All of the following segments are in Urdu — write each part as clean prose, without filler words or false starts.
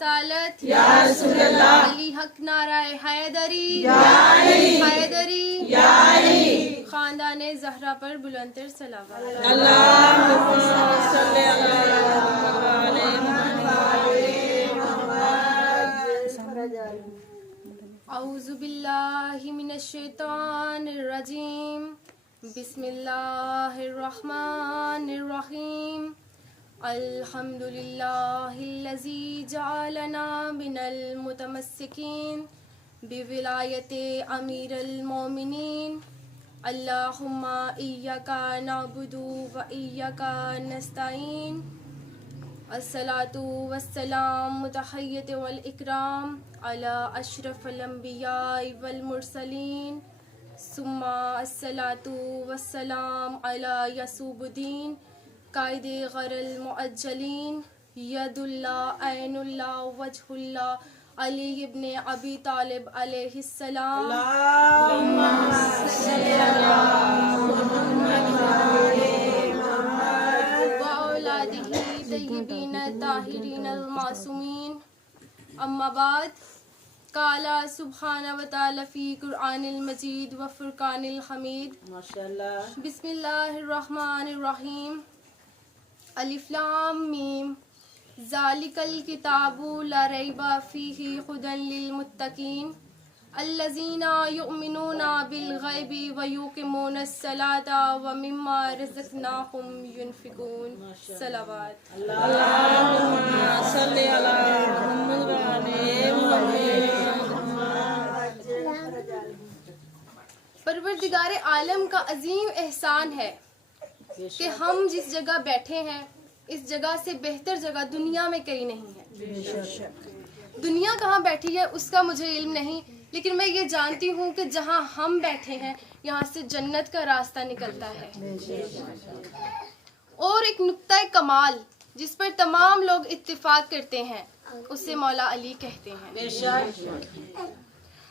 رسالت یا رسول اللہ، علی حق نعرہ حیدری یا علی، حیدری یا علی، خاندان زہرا پر بلندتر صلوات۔ اللہم صلی علی اعوذ باللہ من الشیطان الرجیم، بسم اللہ الرحمن الرحیم، الحمد للہ الذی جعلنا من المتمسکین بولایت امیر المومنین، اللہم ایاک نعبد و ایاک نستعین، الصلاۃ والسلام تحیت والاکرام علی اشرف الانبیاء والمرسلین، ثم الصلاۃ والسلام علی یعصوب الدین قائد غر المعجلین، ید اللہ عین اللہ وجہ اللہ، علی ابن ابی طالب علیہ السلام، اللہم صلی علی وأولادہ طیبین طاہرین المعصومین، اما بعد، قال سبحانہ وتعالی فی قرآن المجید و فرقان الحمید، ماشاءاللہ، بسم اللہ الرحمن الرحیم، الف لام میم، ذالک الکتاب لا ریب فیہ ھدی للمتقین الذین یؤمنون بالغیب ویقیمون الصلاة ومما رزقناہم ینفقون۔ صلوات۔ اللہم صلی علی محمد پروردگار عالم کا عظیم احسان ہے کہ ہم جس جگہ بیٹھے ہیں اس جگہ سے بہتر جگہ دنیا میں کہیں نہیں ہے۔ دنیا کہاں بیٹھی ہے اس کا مجھے علم نہیں، لیکن میں یہ جانتی ہوں کہ جہاں ہم بیٹھے ہیں یہاں سے جنت کا راستہ نکلتا ہے۔ اور ایک نقطۂ کمال جس پر تمام لوگ اتفاق کرتے ہیں اسے مولا علی کہتے ہیں۔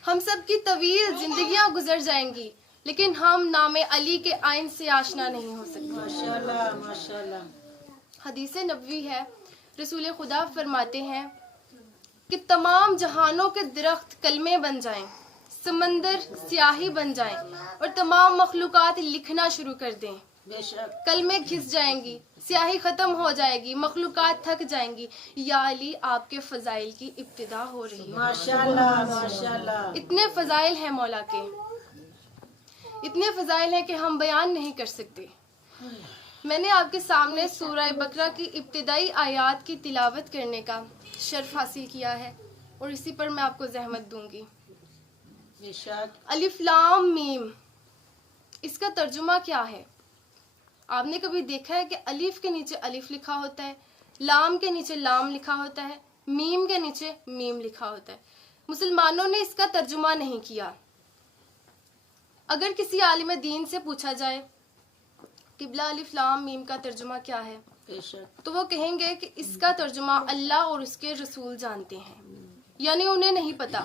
ہم سب کی طویل زندگیاں گزر جائیں گی لیکن ہم نام علی کے آئین سے آشنا نہیں ہو سکتے۔ ماشاءاللہ، ماشاءاللہ، حدیث نبوی ہے، رسول خدا فرماتے ہیں کہ تمام جہانوں کے درخت کلمے بن جائیں، سمندر سیاہی بن جائیں اور تمام مخلوقات لکھنا شروع کر دیں، بے شک، کلمے گھس جائیں گی، سیاہی ختم ہو جائے گی، مخلوقات تھک جائیں گی، یا علی آپ کے فضائل کی ابتدا ہو رہی ہے۔ ماشاءاللہ، ماشاءاللہ، اتنے فضائل ہیں مولا کے، اتنے فضائل ہیں کہ ہم بیان نہیں کر سکتے۔ میں نے آپ کے سامنے سورہ بقرہ کی ابتدائی آیات کی تلاوت کرنے کا شرف حاصل کیا ہے اور اسی پر میں آپ کو زحمت دوں گی۔ بے شک، الف لام میم، اس کا ترجمہ کیا ہے؟ آپ نے کبھی دیکھا ہے کہ الف کے نیچے الف لکھا ہوتا ہے، لام کے نیچے لام لکھا ہوتا ہے، میم کے نیچے میم لکھا ہوتا ہے؟ مسلمانوں نے اس کا ترجمہ نہیں کیا۔ اگر کسی عالم دین سے پوچھا جائے قبلہ الف لام میم کا ترجمہ کیا ہے بے شک، تو وہ کہیں گے کہ اس کا ترجمہ اللہ اور اس کے رسول جانتے ہیں، یعنی انہیں نہیں پتا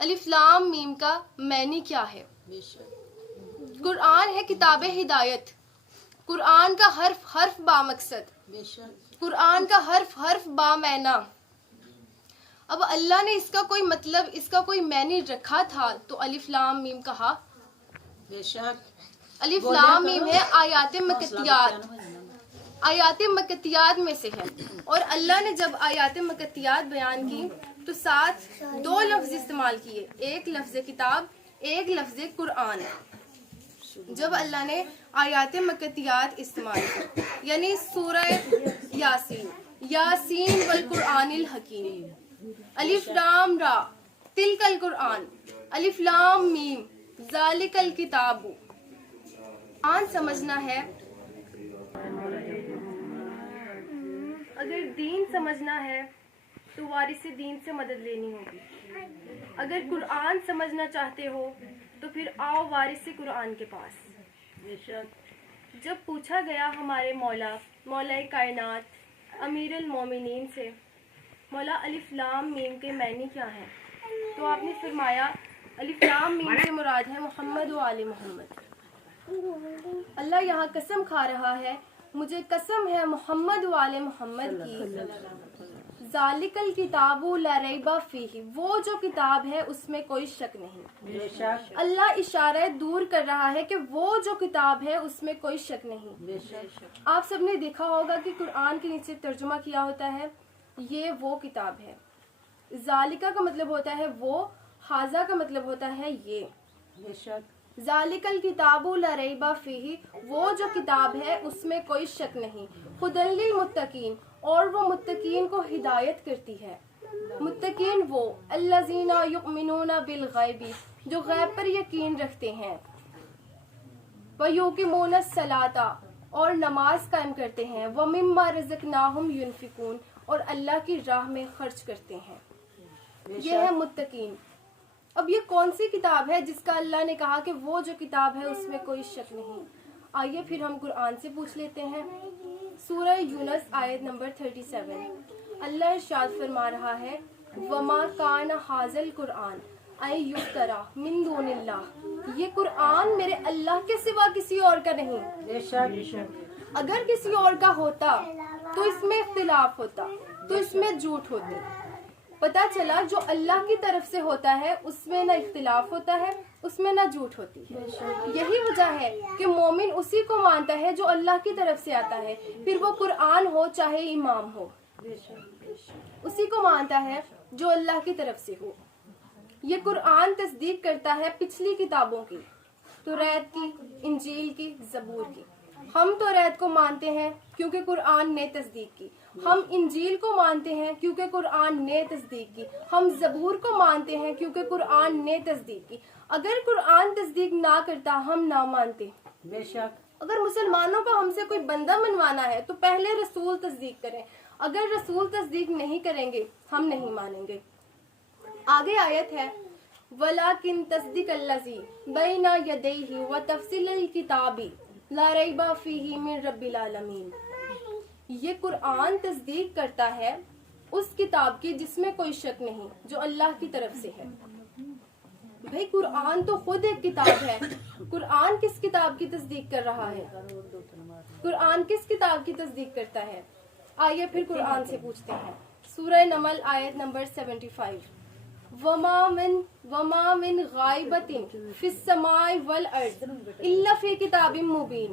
الف لام میم کا معنی کیا ہے۔ بے شک، قرآن ہے کتاب ہدایت، قرآن کا حرف حرف با مقصد، بے شک، قرآن کا حرف حرف با معنی۔ اب اللہ نے اس کا کوئی مطلب، اس کا کوئی معنی رکھا تھا تو الف لام میم کہا۔ بے شک، الف لام میم ہے آیات مکتیات، آیات مکتیات میں سے ہے، اور اللہ نے جب آیات مکتیات بیان کی تو ساتھ دو لفظ استعمال کیے، ایک لفظ کتاب، ایک لفظ قرآن۔ جب اللہ نے آیات مکتیات استعمال کی یعنی سورہ یاسین، یاسین والقرآن الحکیم، الف لام را تلک القرآن، الف لام میم ذالک الکتاب۔ قرآن سمجھنا ہے، اگر دین سمجھنا ہے تو وارث دین سے مدد لینی ہوگی، اگر قرآن سمجھنا چاہتے ہو تو پھر آؤ وارث قرآن کے پاس۔ بے شک، جب پوچھا گیا ہمارے مولا کائنات امیر المومنین سے مولا الف لام میم کے معنی کیا ہیں، تو آپ نے فرمایا الف لام میم سے مراد ہے محمد و آل محمد۔ اللہ یہاں قسم کھا رہا ہے، مجھے قسم ہے محمد و آل محمد کی، ذالکل کتابو لا ریبا فیہ، وہ جو کتاب ہے اس میں کوئی شک نہیں. بے شک اللہ اشارہ دور کر رہا ہے کہ وہ جو کتاب ہے اس میں کوئی شک نہیں. بے شک آپ سب نے دیکھا ہوگا کہ قرآن کے نیچے ترجمہ کیا ہوتا ہے یہ وہ کتاب ہے. ذالکہ کا مطلب ہوتا ہے وہ، حاذا کا مطلب ہوتا ہے یہ. بے شک ذالکل کتاب لا ریب فیہ، وہ جو کتاب ہے اس میں کوئی شک نہیں. ھدی للمتقین، اور وہ متقین کو ہدایت کرتی ہے. متقین وہ الذین یؤمنون بالغیب، جو غیب پر یقین رکھتے ہیں. ویقیمون الصلاۃ، اور نماز قائم کرتے ہیں. ومما رزقناہم ینفقون، اور اللہ کی راہ میں خرچ کرتے ہیں. یہ ہے متقین. اب یہ کون سی کتاب ہے جس کا اللہ نے کہا کہ وہ جو کتاب ہے اس میں کوئی شک نہیں؟ آئیے پھر ہم قرآن سے پوچھ لیتے ہیں. سورہ یونس آیت نمبر 37، اللہ ارشاد فرما رہا ہے وما کان ھذا القرآن ان یفتری من دون اللہ، یہ قرآن میرے اللہ کے سوا کسی اور کا نہیں. بے شک اگر کسی اور کا ہوتا تو اس میں اختلاف ہوتا، تو اس میں جھوٹ ہوتے. پتہ چلا جو اللہ کی طرف سے ہوتا ہے اس میں نہ اختلاف ہوتا ہے، اس میں نہ جھوٹ ہوتی ہے. یہی وجہ ہے کہ مومن اسی کو مانتا ہے جو اللہ کی طرف سے آتا ہے، پھر وہ قرآن ہو چاہے امام ہو، اسی کو مانتا ہے جو اللہ کی طرف سے ہو. یہ قرآن تصدیق کرتا ہے پچھلی کتابوں کی، توریت کی، انجیل کی، زبور کی. ہم توریت کو مانتے ہیں کیونکہ قرآن نے تصدیق کی. ہم انجیل کو مانتے ہیں کیونکہ قرآن نے تصدیق کی. ہم زبور کو مانتے ہیں کیونکہ قرآن نے تصدیق کی. اگر قرآن تصدیق نہ کرتا ہم نہ مانتے. بے شک اگر مسلمانوں کو ہم سے کوئی بندہ منوانا ہے تو پہلے رسول تصدیق کریں. اگر رسول تصدیق نہیں کریں گے ہم نہیں مانیں گے. آگے آیت ہے وَلَٰكِن تَصْدِيقَ الَّذِي بَيْنَ يَدَيْهِ وَتَفْصِيلَ الْكِتَابِ لَا رَيْبَ فِيهِ مِن رَبِّ الْعَالَمِينَ. یہ قرآن تصدیق کرتا ہے اس کتاب کی جس میں کوئی شک نہیں، جو اللہ کی طرف سے ہے. بھئی قرآن تو خود ایک کتاب ہے. قرآن کس کتاب کی تصدیق کر رہا ہے؟ قرآن کس کتاب کی تصدیق کرتا ہے؟ آئیے پھر قرآن سے پوچھتے ہیں. سورہ نمل آیت نمبر 75، وما من غائبۃ فی السماء والارض الا فی کتاب مبین.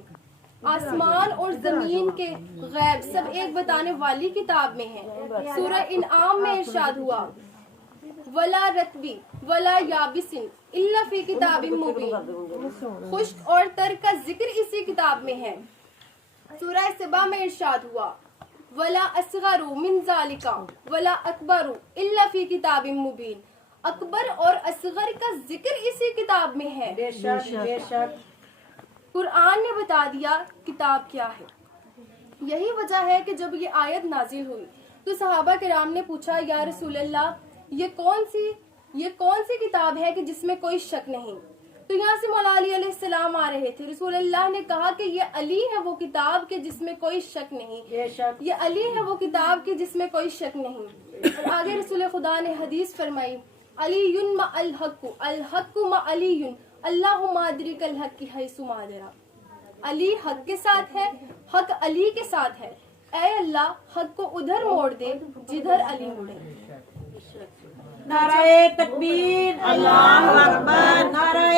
آسمان اور زمین کے غیب سب ایک بتانے والی کتاب میں ہیں. سورہ انعام میں ارشاد ہوا ولا رتبی ولا یابس الا فی کتاب مبین. خشک اور تر کا ذکر اسی کتاب میں ہے. سورہ سبا میں ارشاد ہوا ولا اصغر من ذالک ولا اکبر الا فی کتاب مبین. اکبر اور اصغر کا ذکر اسی کتاب میں ہے. بے شک بے شک قرآن نے بتا دیا کتاب کیا ہے. یہی وجہ ہے کہ جب یہ آیت نازل ہوئی تو صحابہ کرام نے پوچھا یا رسول اللہ یہ کون سی کتاب ہے کہ جس میں کوئی شک نہیں؟ تو یہاں سے مولا علی علیہ السلام آ رہے تھے. رسول اللہ نے کہا کہ یہ علی ہے وہ کتاب کے جس میں کوئی شک نہیں. بے شک یہ علی ہے وہ کتاب کی جس میں کوئی شک نہیں. اور آگے رسول خدا نے حدیث فرمائی علی مع الحق، الحق مع علی، اللہم ادرک الحق حیث ما درا. علی حق کے ساتھ ہے، حق علی کے ساتھ ہے. اے اللہ حق کو ادھر موڑ دے جدھر علی مڑے. نعرہ تکبیر، اللہ اکبر، نعرہ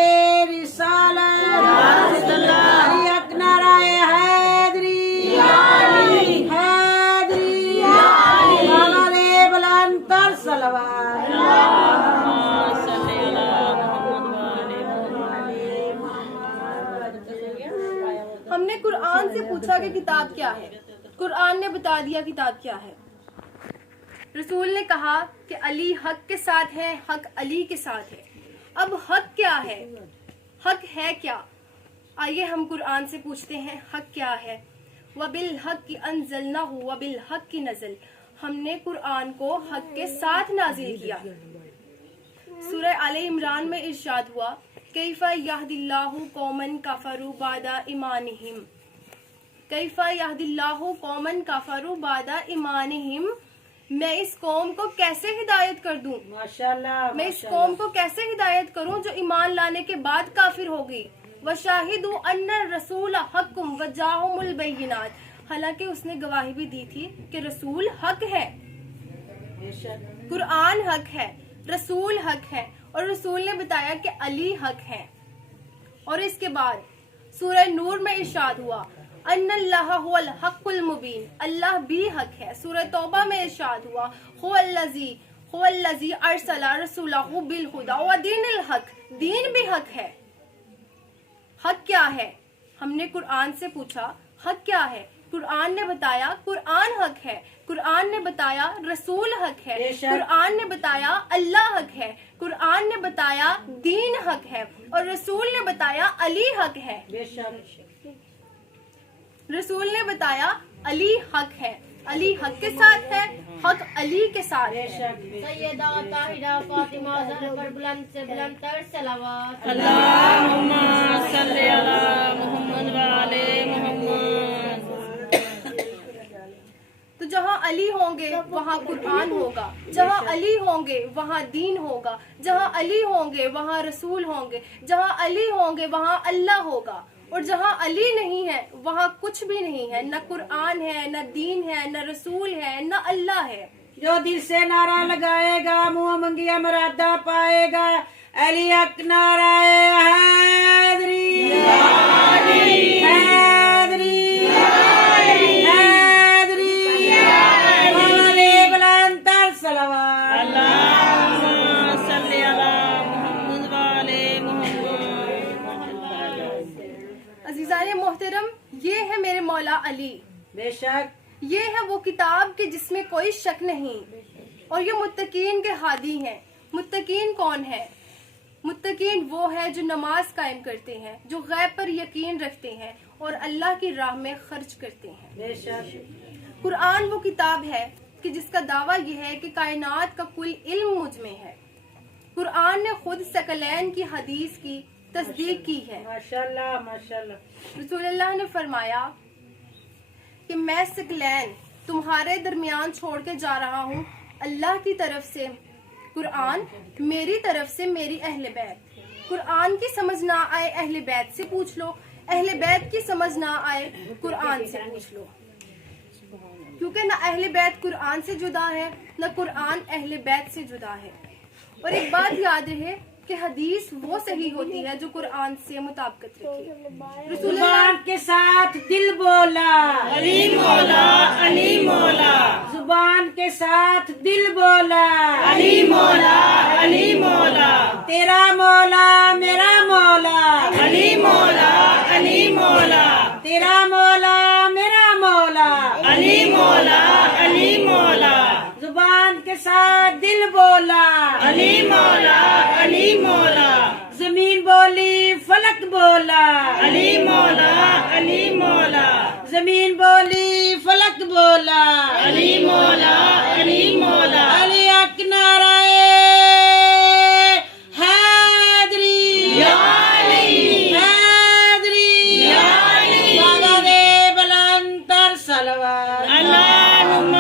رسالت، علی اک، نعرہ حیدری، حیدری، بابا بلند تر صلوات. ہم نے قرآن سے پوچھا کہ کتاب کیا ہے، قرآن نے بتا دیا کتاب کیا ہے. رسول نے کہا کہ علی حق کے ساتھ ہے، حق علی کے ساتھ ہے. اب حق کیا ہے؟ حق ہے کیا؟ آئیے ہم قرآن سے پوچھتے ہیں حق کیا ہے. وَبِالْحَقِّ أَنزَلْنَاهُ وَبِالْحَقِّ نَزَلَ. ہم نے قرآن کو حق کے ساتھ نازل کیا. سورہ آل عمران میں ارشاد ہوا کیف یہدی اللہ قوما کفروا بعد ایمانہم. کیف یہدی اللہ قوما کفروا بعد ایمانہم. میں اس قوم کو کیسے ہدایت کر دوں؟ ماشاءاللہ میں اس قوم کو کیسے ہدایت کروں جو ایمان لانے کے بعد کافر ہوگی. وَشَاهِدُوا أَنَّ الرَّسُولَ حَقٌّ وَجَاءَهُمُ الْبَيِّنَاتُ. حالانکہ اس نے گواہی بھی دی تھی کہ رسول حق ہے. قرآن حق ہے، رسول حق ہے، اور رسول نے بتایا کہ علی حق ہے۔ اور اس کے بعد سورہ نور میں ارشاد ہوا ان اللہ هو الحق المبین، اللہ بھی حق ہے۔ سورہ توبہ میں ارشاد ہوا هو الذی ارسل رسولہ بالہدی ودین الحق، دین بھی حق ہے۔ حق کیا ہے؟ ہم نے قرآن سے پوچھا حق کیا ہے؟ قرآن نے بتایا قرآن حق ہے، قرآن نے بتایا رسول حق ہے، قرآن نے بتایا اللہ حق ہے، قرآن نے بتایا دین حق ہے، اور رسول نے بتایا علی حق ہے۔ رسول نے بتایا علی حق ہے، علی حق کے ساتھ ہے، حق علی کے ساتھ ہے۔ سیدہ طاہرہ فاطمہ زہرا پر بلند سے بلند تر صلوات۔ اللہم صلی علی محمد وعلی محمد۔ تو جہاں علی ہوں گے وہاں قرآن ہوگا، جہاں علی ہوں گے وہاں دین ہوگا، جہاں علی ہوں گے وہاں رسول ہوں گے، جہاں علی ہوں گے وہاں اللہ ہوگا، اور جہاں علی نہیں ہے وہاں کچھ بھی نہیں ہے، نہ قرآن ہے، نہ دین ہے، نہ رسول ہے، نہ اللہ ہے۔ جو دل سے نعرہ لگائے گا منہ منگیا مرادہ پائے گا۔ علی حق نعرہ حیدری حیدری حیدری والے بلند تر صلوات۔ اللہم صلی علی محمد والے محمد۔ عزیزان محترم، یہ ہے میرے مولا علی، بے شک یہ ہے وہ کتاب کہ جس میں کوئی شک نہیں، اور یہ متقین کے ہادی ہیں۔ متقین کون ہے؟ متقین وہ ہے جو نماز قائم کرتے ہیں، جو غیب پر یقین رکھتے ہیں اور اللہ کی راہ میں خرچ کرتے ہیں۔ بے شک قرآن وہ کتاب ہے کہ جس کا دعویٰ یہ ہے کہ کائنات کا کل علم مجھ میں ہے۔ قرآن نے خود ثقلین کی حدیث کی تصدیق کی ہے۔ ماشاءاللہ ماشاءاللہ۔ رسول اللہ نے فرمایا کہ میں ثقلین تمہارے درمیان چھوڑ کے جا رہا ہوں، اللہ کی طرف سے قرآن، میری طرف سے میری اہل بیت۔ قرآن کی سمجھ نہ آئے اہل بیت سے پوچھ لو، اہل بیت کی سمجھ نہ آئے قرآن سے پوچھ لو، کیونکہ نہ اہل بیت قرآن سے جدا ہے، نہ قرآن اہل بیت سے جدا ہے۔ اور ایک بات یاد رہے کہ حدیث وہ صحیح ہوتی ہے جو قرآن سے مطابقت رکھے۔ رسول زبان کے ساتھ دل بولا علی مولا علی مولا، زبان کے ساتھ دل بولا علی مولا علی مولا، تیرا مولا میرا مولا علی مولا علی مولا، تیرا مولا میرا مولا علی مولا علی مولا، زبان کے ساتھ دل بولا علی مولا علی مولا، زمین بولی فلک بولا علی مولا علی مولا، زمین بولی فلک بولا علی مولا علی مولا، علی حق نعرہ حیدری یا علی حیدری یا علی، والے بلند تر صلوات۔ اللہم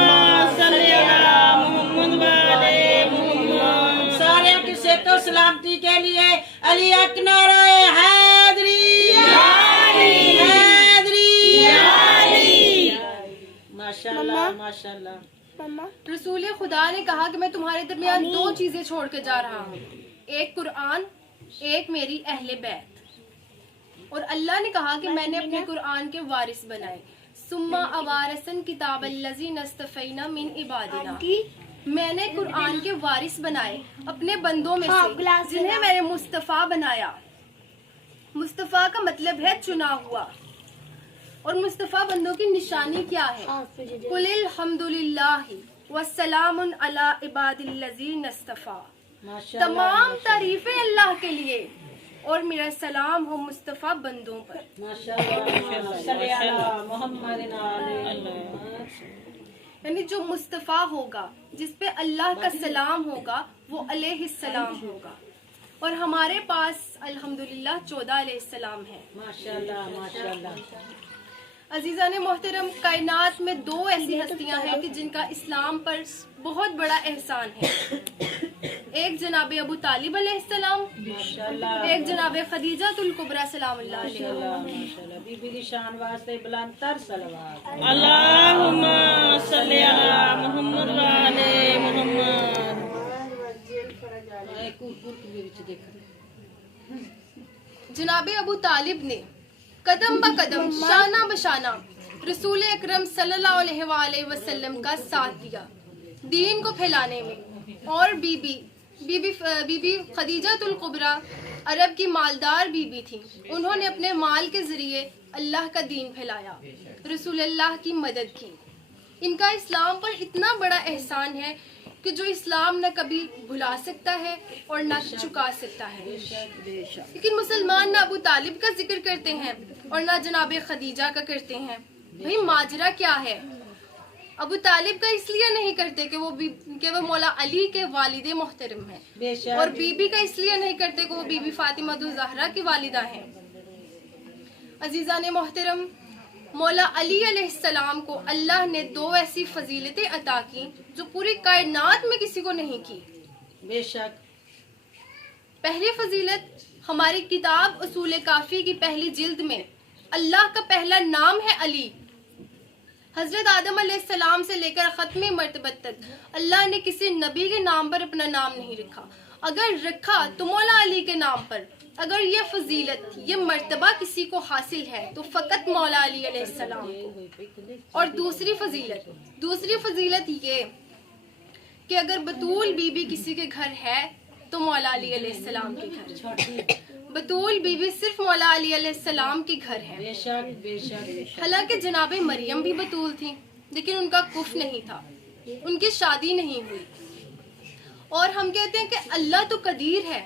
صلی علی محمد والے محمد۔ سارے کی صحت و سلامتی کے لیے علی حق نعرہ حیدری حیدری حیدری۔ ماشاءاللہ ماشاءاللہ۔ رسول خدا نے کہا کہ میں تمہارے درمیان دو چیزیں چھوڑ کے جا رہا ہوں، ایک قرآن، ایک میری اہل بیت۔ اور اللہ نے کہا کہ میں نے اپنے قرآن کے وارث بنائے، ثم اوارثن کتاب الذین اصطفینا من عبادنا، میں نے قرآن کے وارث بنائے اپنے بندوں میں سے جنہیں میں نے مصطفیٰ بنایا۔ مصطفیٰ کا مطلب ہے چنا ہوا، اور مصطفیٰ بندوں کی نشانی کیا ہے؟ قل الحمدللہ والسلام علی عباد الذین اصطفیٰ، تمام تعریفیں اللہ کے لیے اور میرا سلام ہو مصطفیٰ بندوں پر۔ یعنی جو مصطفیٰ ہوگا، جس پہ اللہ کا سلام ہوگا، وہ علیہ السلام ہوگا، اور ہمارے پاس الحمدللہ 14 علیہ السلام ہے۔ ماشاءاللہ ماشاءاللہ۔ عزیزان محترم، کائنات میں دو ایسی ہستیاں ہیں کہ جن کا اسلام پر بہت بڑا احسان ہے۔ ایک جناب ابو طالب علیہ السلام، ماشاءاللہ ایک جناب خدیجہ الکبریٰ سلام اللہ علیہ۔ ماشاءاللہ بی بی کی شان واسطے بلند تر صلوات۔ اللہم صلی علی محمد و علی محمد۔ جناب ابو طالب نے قدم با قدم شانہ بشانہ رسول اکرم صلی اللہ علیہ وآلہ وسلم کا ساتھ دیا دین کو پھیلانے میں، اور بی بی خدیجہ الکبریٰ عرب کی مالدار بی بی تھی، انہوں نے اپنے مال کے ذریعے اللہ کا دین پھیلایا، رسول اللہ کی مدد کی۔ ان کا اسلام پر اتنا بڑا احسان ہے کہ جو اسلام نہ کبھی بھلا سکتا ہے اور نہ چکا سکتا ہے۔ لیکن مسلمان نہ ابو طالب کا ذکر کرتے ہیں اور نہ جناب خدیجہ کا کرتے ہیں۔ بھئی ماجرا کیا ہے؟ ابو طالب کا اس لیے نہیں کرتے کہ وہ مولا علی کے والد محترم ہیں، اور بی بی کا اس لیے نہیں کرتے کہ وہ بی بی فاطمہ الزہرا کی والدہ ہیں۔ عزیزان محترم، مولا علی علیہ السلام کو اللہ نے 2 ایسی فضیلتیں عطا کی جو پوری کائنات میں کسی کو نہیں کی۔ بے شک پہلی فضیلت ہماری کتاب اصول کافی کی پہلی جلد میں اللہ کا پہلا نام ہے علی۔ حضرت آدم علیہ السلام سے لے کر ختم مرتبہ تک اللہ نے کسی نبی کے نام پر اپنا نام نہیں رکھا، اگر رکھا تو مولا علی کے نام پر۔ اگر یہ فضیلت، یہ مرتبہ کسی کو حاصل ہے تو فقط مولا علی علیہ السلام کو۔ اور دوسری فضیلت یہ کہ اگر بطول بی بی کسی کے گھر ہے تو مولا علی علیہ السلام کے گھر، بطول بی بی صرف مولا علی علیہ السلام کے گھر ہے۔ بے شک بے شک۔ حالانکہ جناب مریم بھی بطول تھی، لیکن ان کا کف نہیں تھا، ان کی شادی نہیں ہوئی۔ اور ہم کہتے ہیں کہ اللہ تو قدیر ہے،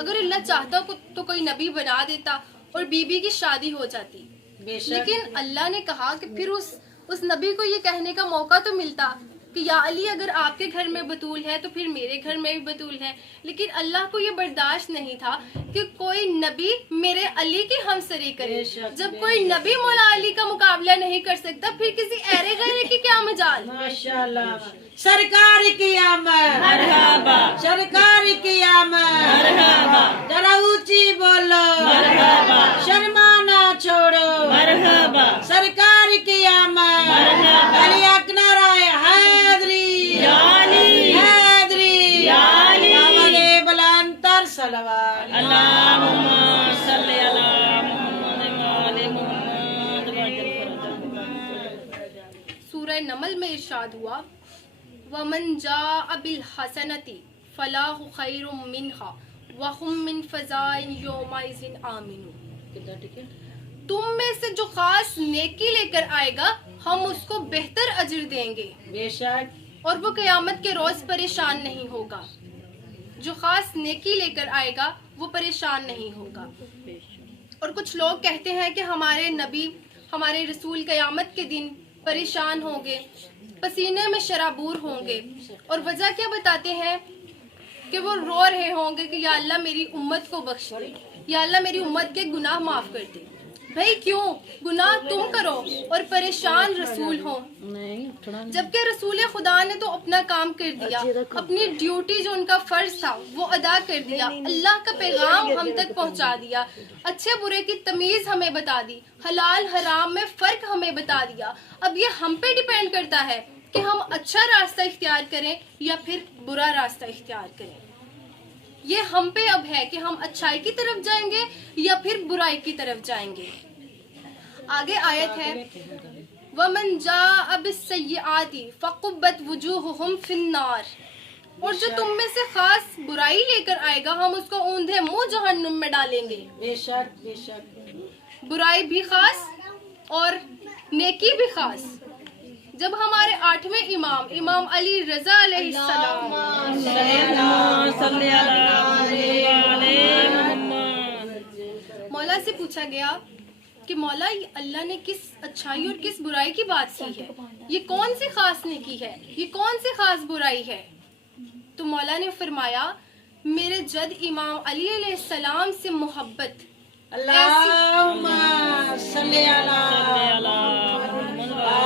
اگر اللہ چاہتا تو کوئی نبی بنا دیتا اور بی بی کی شادی ہو جاتی، لیکن اللہ نے کہا کہ پھر اس نبی کو یہ کہنے کا موقع تو ملتا کہ یا علی اگر آپ کے گھر میں بطول ہے تو پھر میرے گھر میں بھی بطول ہے، لیکن اللہ کو یہ برداشت نہیں تھا کہ کوئی نبی میرے علی کی ہمسری کرے۔ جب کوئی نبی مولا علی کا مقابلہ نہیں کر سکتا، پھر کسی ایرے غیرے کی کیا مجال۔ ماشاءاللہ سرکار کی آمد، مرحبا سرکار کی آمد، مرحبا ذرا اونچی بولو، مرحبا شرمانا چھوڑو، مرحبا سرکار کی آمد، مرحبا علی اکبر حیدری، یا علی حیدری، یا علی آمد بلند تر صلوات۔ اللہم صلی علی محمد و علی محمد وعجل فرجہ۔ سورہ نمل میں ارشاد ہوا وَمَنْ جَاءَ بِالْحَسَنَةِ فَلَهُ خَيْرٌ مِّنْهَا وَهُمْ مِنْ فَزَعٍ يَوْمَئِذٍ آمِنُونَ۔ تم میں سے جو خاص نیکی لے کر آئے گا ہم اس کو بہتر اجر دیں گے، بے شک اور وہ قیامت کے روز پریشان نہیں ہوگا۔ جو خاص نیکی لے کر آئے گا وہ پریشان نہیں ہوگا۔ اور کچھ لوگ کہتے ہیں کہ ہمارے نبی، ہمارے رسول قیامت کے دن پریشان ہوں گے، پسینے میں شرابور ہوں گے، اور وجہ کیا بتاتے ہیں کہ وہ رو رہے ہوں گے کہ یا اللہ میری امت کو بخش دے، یا اللہ میری امت کے گناہ معاف کر دے۔ بھائی کیوں؟ گناہ تم کرو اور پریشان رسول ہوں، جبکہ رسول خدا نے تو اپنا کام کر دیا، اپنی ڈیوٹی جو ان کا فرض تھا وہ ادا کر دیا، اللہ کا پیغام ہم تک پہنچا دیا، اچھے برے کی تمیز ہمیں بتا دی، حلال حرام میں فرق ہمیں بتا دیا۔ اب یہ ہم پہ ڈیپینڈ کرتا ہے کہ ہم اچھا راستہ اختیار کریں یا پھر برا راستہ اختیار کریں۔ یہ ہم پہ اب ہے کہ ہم اچھائی کی طرف جائیں گے یا پھر برائی کی طرف جائیں گے۔ آگے آیت ہے وَمَنْ جَاءَ بِالسَّيِّئَاتِ فَقُبَّتْ وُجُوهُهُمْ فِي النَّارِ، اور جو تم میں سے خاص برائی لے کر آئے گا ہم اس کو اوندھے منہ جہنم میں ڈالیں گے۔ بے شک بے شک۔ برائی بھی خاص اور نیکی بھی خاص۔ جب ہمارے 8ویں امام علی رضا علیہ السلام صلی علی محمد، مولا سے پوچھا گیا کہ مولا یہ اللہ نے کس اچھائی اور کس برائی کی بات کی ہے، یہ کون سی خاص نیکی ہے، یہ کون سی خاص برائی ہے؟ تو مولا نے فرمایا میرے جد امام علی علیہ السلام سے محبت۔ اللہم صلی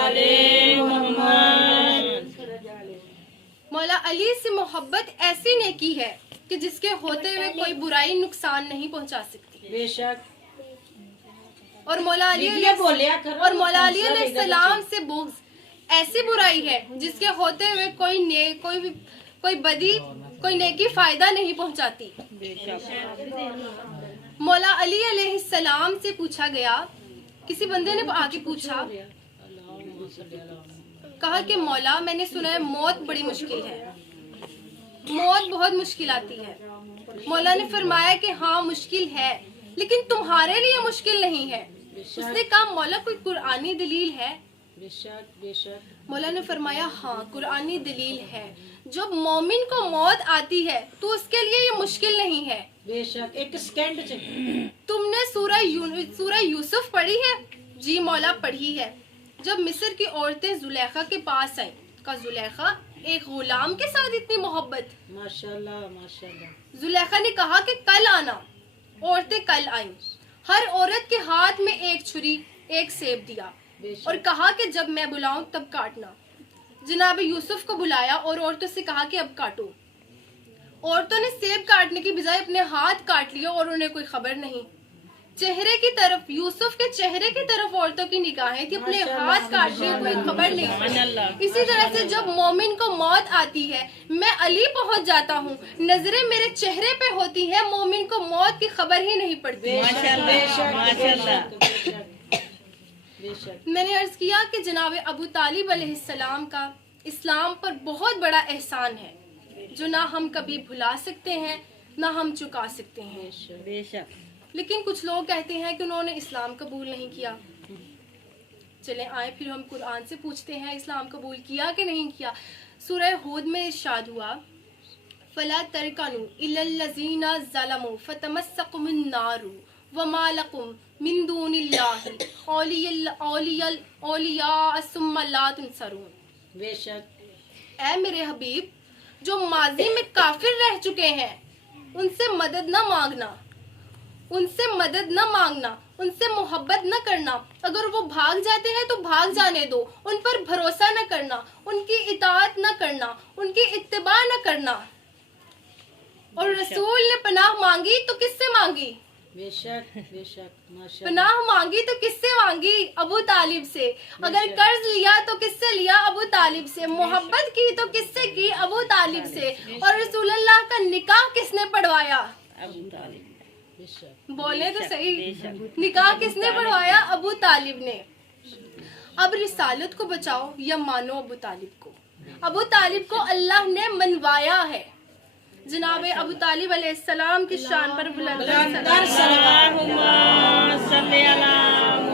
علی محمد۔ مولا علی سے محبت ایسی نیکی ہے کہ جس کے ہوتے ہوئے کوئی برائی نقصان نہیں پہنچا سکتی. بے شک. اور مولا علی یہ بولیا کرو. اور مولا علی علیہ السلام سے بغض ایسی برائی ہے جس کے ہوتے ہوئے کوئی بدی کوئی نیکی فائدہ نہیں پہنچاتی. مولا علی علیہ السلام سے پوچھا گیا، کسی بندے نے آ کے پوچھا، کہا کہ مولا میں نے سنا ہے موت بڑی مشکل ہے، موت بہت مشکل آتی ہے. مولا نے فرمایا کہ ہاں مشکل ہے لیکن تمہارے لیے مشکل نہیں ہے. اس نے کہا مولا کوئی قرآنی دلیل ہے؟ بے شک بے شک. مولا نے فرمایا ہاں قرآنی دلیل ہے. جب مومن کو موت آتی ہے تو اس کے لیے یہ مشکل نہیں ہے. بے شک. ایک سیکنڈ چاہیے. تم نے سورہ یوسف پڑھی ہے؟ جی مولا پڑھی ہے. جب مصر کی عورتیں زلیخا کے پاس آئیں، کہا زلیخا ایک غلام کے ساتھ اتنی محبت. ماشاءاللہ ماشاءاللہ. زلیخا نے کہا کہ کل آنا. عورتیں کل آئیں. ہر عورت کے ہاتھ میں ایک چھری ایک سیب دیا بے شک. اور کہا کہ جب میں بلاؤں تب کاٹنا. جناب یوسف کو بلایا اور عورتوں سے کہا کہ اب کاٹو. عورتوں نے سیب کاٹنے کی بجائے اپنے ہاتھ کاٹ لیے اور انہیں کوئی خبر نہیں. چہرے کی طرف، یوسف کے چہرے کی طرف عورتوں کی نگاہیں تھی، اپنے ہاتھ کاٹ لیے، کوئی خبر نہیں. اسی طرح سے جب مومن کو موت آتی ہے، میں علی پہنچ جاتا ہوں، نظریں میرے چہرے پہ ہوتی ہیں، مومن کو موت کی خبر ہی نہیں پڑتی. میں نے عرض کیا کہ جناب ابو طالب علیہ السلام کا اسلام پر بہت بڑا احسان ہے جو نہ ہم کبھی بھلا سکتے ہیں نہ ہم چکا سکتے ہیں. بے شک. لیکن کچھ لوگ کہتے ہیں کہ انہوں نے اسلام قبول نہیں کیا. چلیں آئے پھر ہم قرآن سے پوچھتے ہیں اسلام قبول کیا کہ نہیں کیا. سورہ ہود میں ارشاد ہوا فَلَا تَرْكَنُوا إِلَى الَّذِينَ ظَلَمُوا فَتَمَسَّكُمُ النَّارُ وَمَا لَكُمْ مِن دُونِ اللَّهِ أَوْلِيَاءَ ثُمَّ لَا تُنصَرُونَ. بے شک. اے میرے حبیب جو ماضی میں کافر رہ چکے ہیں ان سے مدد نہ مانگنا، ان سے مدد نہ مانگنا، ان سے محبت نہ کرنا. اگر وہ بھاگ جاتے ہیں تو بھاگ جانے دو، ان پر بھروسہ نہ کرنا، ان کی اطاعت نہ کرنا، ان کی اتباع نہ کرنا. اور رسول نے پناہ مانگی تو کس سے مانگی؟ بے شک بے شک. ماشاءاللہ. پناہ مانگی تو کس سے مانگی؟ ابو طالب سے. اگر قرض لیا تو کس سے لیا؟ ابو طالب سے. محبت کی تو کس سے کی؟ ابو طالب سے. اور رسول اللہ کا نکاح کس نے پڑھوایا؟ ابو طالب. بے شک. بولے تو صحیح، نکاح کس نے پڑھوایا؟ ابو طالب نے. اب رسالت کو بچاؤ یا مانو ابو طالب کو. ابو طالب کو اللہ نے منوایا ہے. جناب ابو طالب علیہ السلام کی شان پر بلند بلند اللہم صلی علی